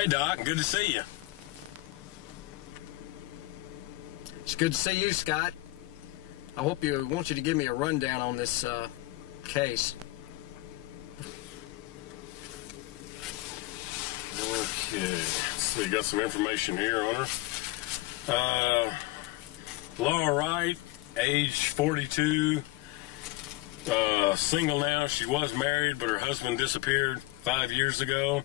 Hey, Doc, good to see you. It's good to see you, Scott. I want you to give me a rundown on this case. Okay, so you got some information here on her. Laura Wright, age 42, single now. She was married, but her husband disappeared 5 years ago.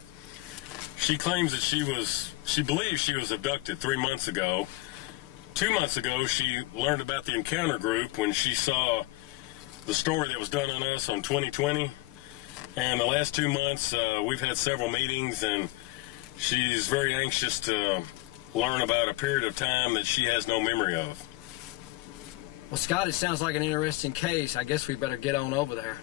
She claims that she believes she was abducted 3 months ago. 2 months ago, she learned about the encounter group when she saw the story that was done on us on 2020. And the last 2 months, we've had several meetings, and she's very anxious to learn about a period of time that she has no memory of. Well, Scott, it sounds like an interesting case. I guess we better get on over there.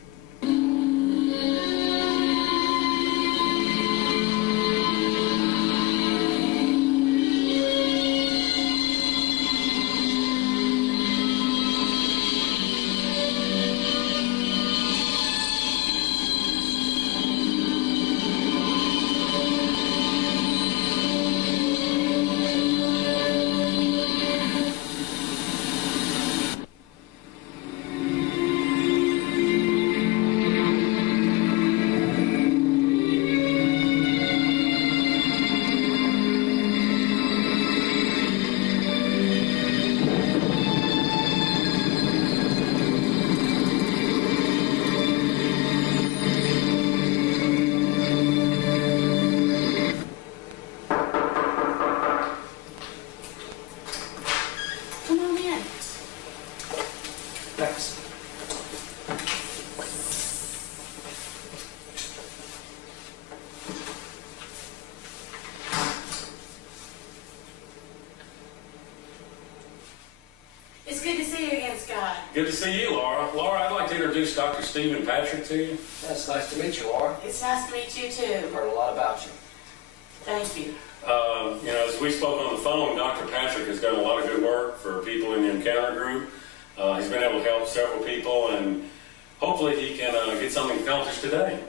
Thanks. It's good to see you again, Scott. Good to see you, Laura. Laura, I'd like to introduce Dr. Stephen Patrick to you. That's nice to meet you, Laura. It's nice to meet you, too. I've heard a lot about you. Thank you. As we spoke on the phone, Dr. Patrick has done a lot of good work for people in the Encounter group. He's been able to help several people, and hopefully he can get something accomplished today.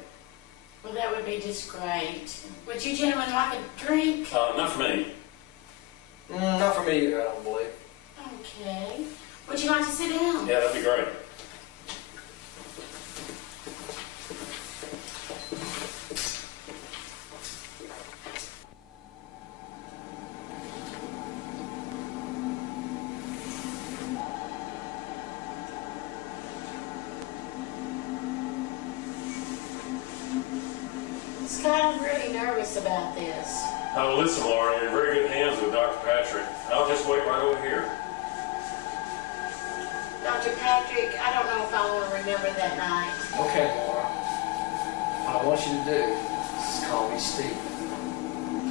Well, that would be just great. Would you gentlemen like a drink? Not for me. Not for me either, I don't believe. Okay. Would you like to sit down? Yeah, that'd be great. Scott, I'm really nervous about this. Oh, listen, Laura, you're in very good hands with Dr. Patrick. I'll just wait right over here. Dr. Patrick, I don't know if I want to remember that night. Okay, Laura. What I want you to do is call me Steve.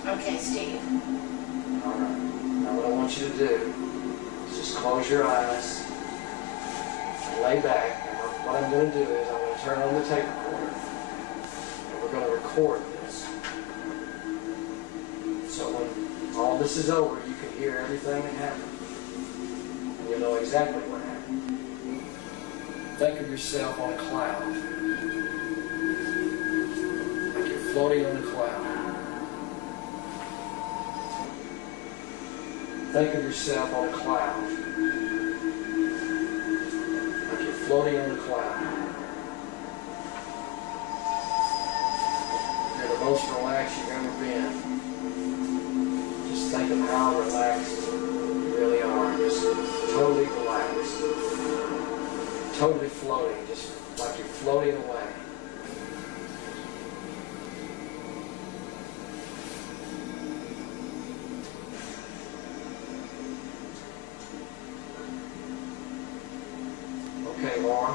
Okay, Steve. All right. Now what I want you to do is just close your eyes and lay back. And what I'm going to do is I'm going to turn on the tape recorder. And we're going to record this. So when all this is over, you can hear everything that happened. And you'll know exactly what happened. Think of yourself on a cloud. Like you're floating on a cloud. Think of yourself on a cloud. Like you're floating on a cloud. You're the most relaxed you've ever been. Just think of how relaxed you really are. Just totally relaxed. Totally floating, just like you're floating away. Okay, Laura.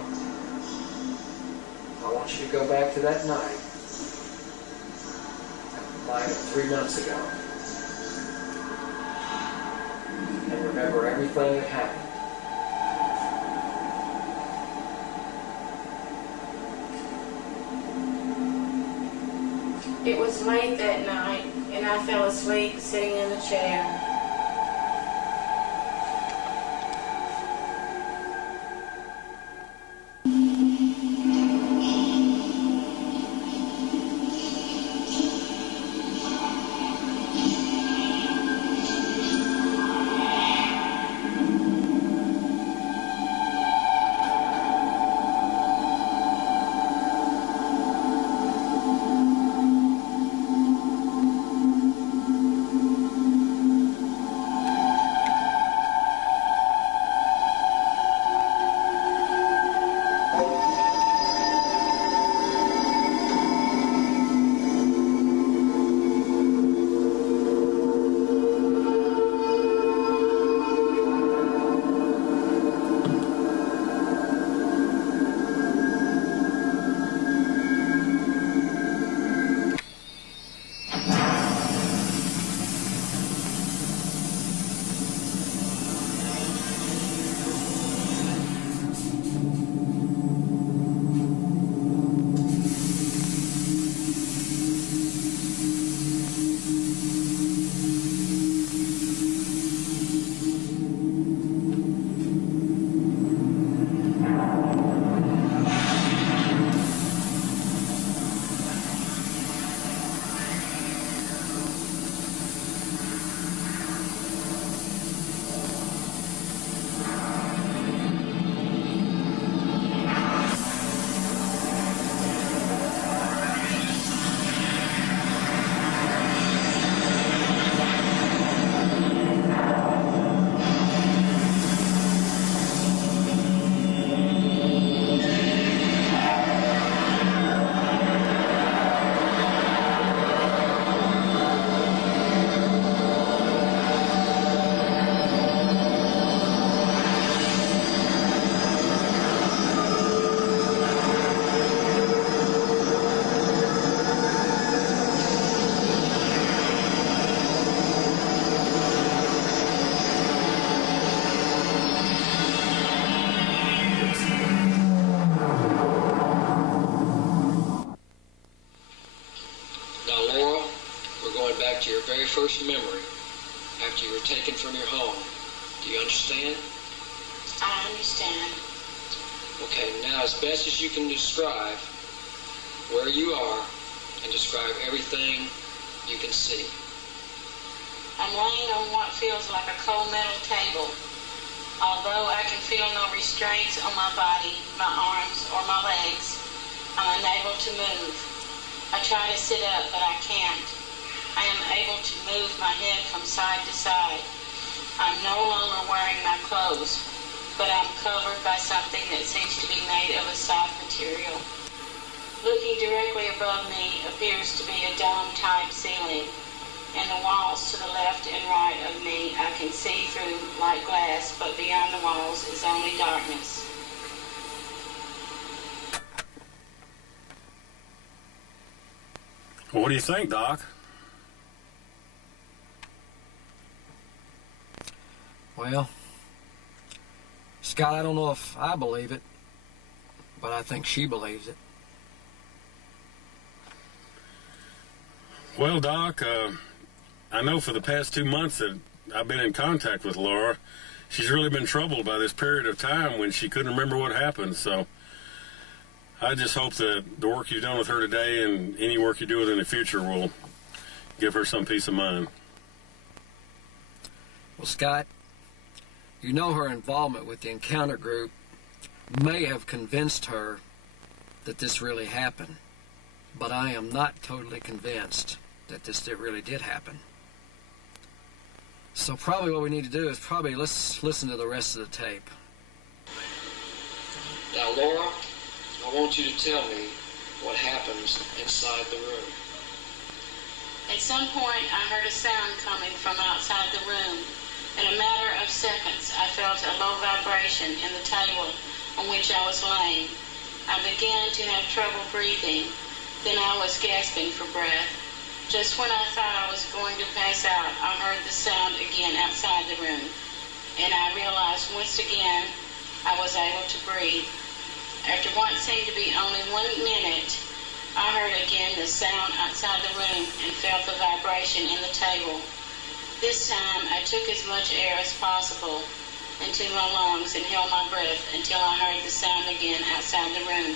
I want you to go back to that night. Like 3 months ago. And remember everything that happened. It was late that night, and I fell asleep sitting in the chair. first memory after you were taken from your home. Do you understand? I understand. Okay, now as best as you can describe where you are and describe everything you can see. I'm laying on what feels like a cold metal table. Although I can feel no restraints on my body, my arms, or my legs, I'm unable to move. I try to sit up, but I can't. I am able to move my head from side to side. I'm no longer wearing my clothes, but I'm covered by something that seems to be made of a soft material. Looking directly above me appears to be a dome-type ceiling. And the walls to the left and right of me I can see through like glass, but beyond the walls is only darkness. Well, what do you think, Doc? Well, Scott, I don't know if I believe it, but I think she believes it. Well, Doc, I know for the past 2 months that I've been in contact with Laura, she's really been troubled by this period of time when she couldn't remember what happened. So I just hope that the work you've done with her today and any work you do with her in the future will give her some peace of mind. Well, Scott, you know her involvement with the encounter group may have convinced her that this really happened, but I am not totally convinced that this really did happen. So probably what we need to do is let's listen to the rest of the tape. Now, Laura, I want you to tell me what happens inside the room. At some point, I heard a sound coming from outside the room. In a matter of seconds, I felt a low vibration in the table on which I was laying. I began to have trouble breathing. Then I was gasping for breath. Just when I thought I was going to pass out, I heard the sound again outside the room, and I realized once again I was able to breathe. After what seemed to be only 1 minute, I heard again the sound outside the room and felt the vibration in the table. This time I took as much air as possible into my lungs and held my breath until I heard the sound again outside the room.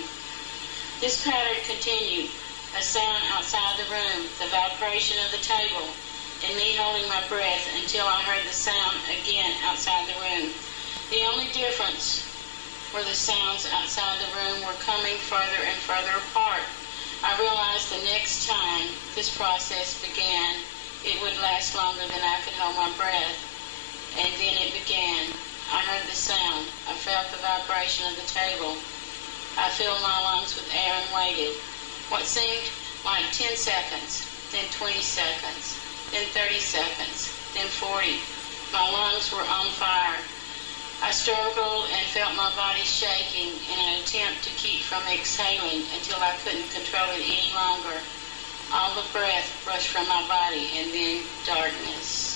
This pattern continued. A sound outside the room, the vibration of the table, and me holding my breath until I heard the sound again outside the room. The only difference were the sounds outside the room were coming further and further apart. I realized the next time this process began, it would last longer than I could hold my breath. And then it began. I heard the sound. I felt the vibration of the table. I filled my lungs with air and waited. What seemed like 10 seconds, then 20 seconds, then 30 seconds, then 40. My lungs were on fire. I struggled and felt my body shaking in an attempt to keep from exhaling until I couldn't control it any longer. All the breath rushed from my body, and then darkness.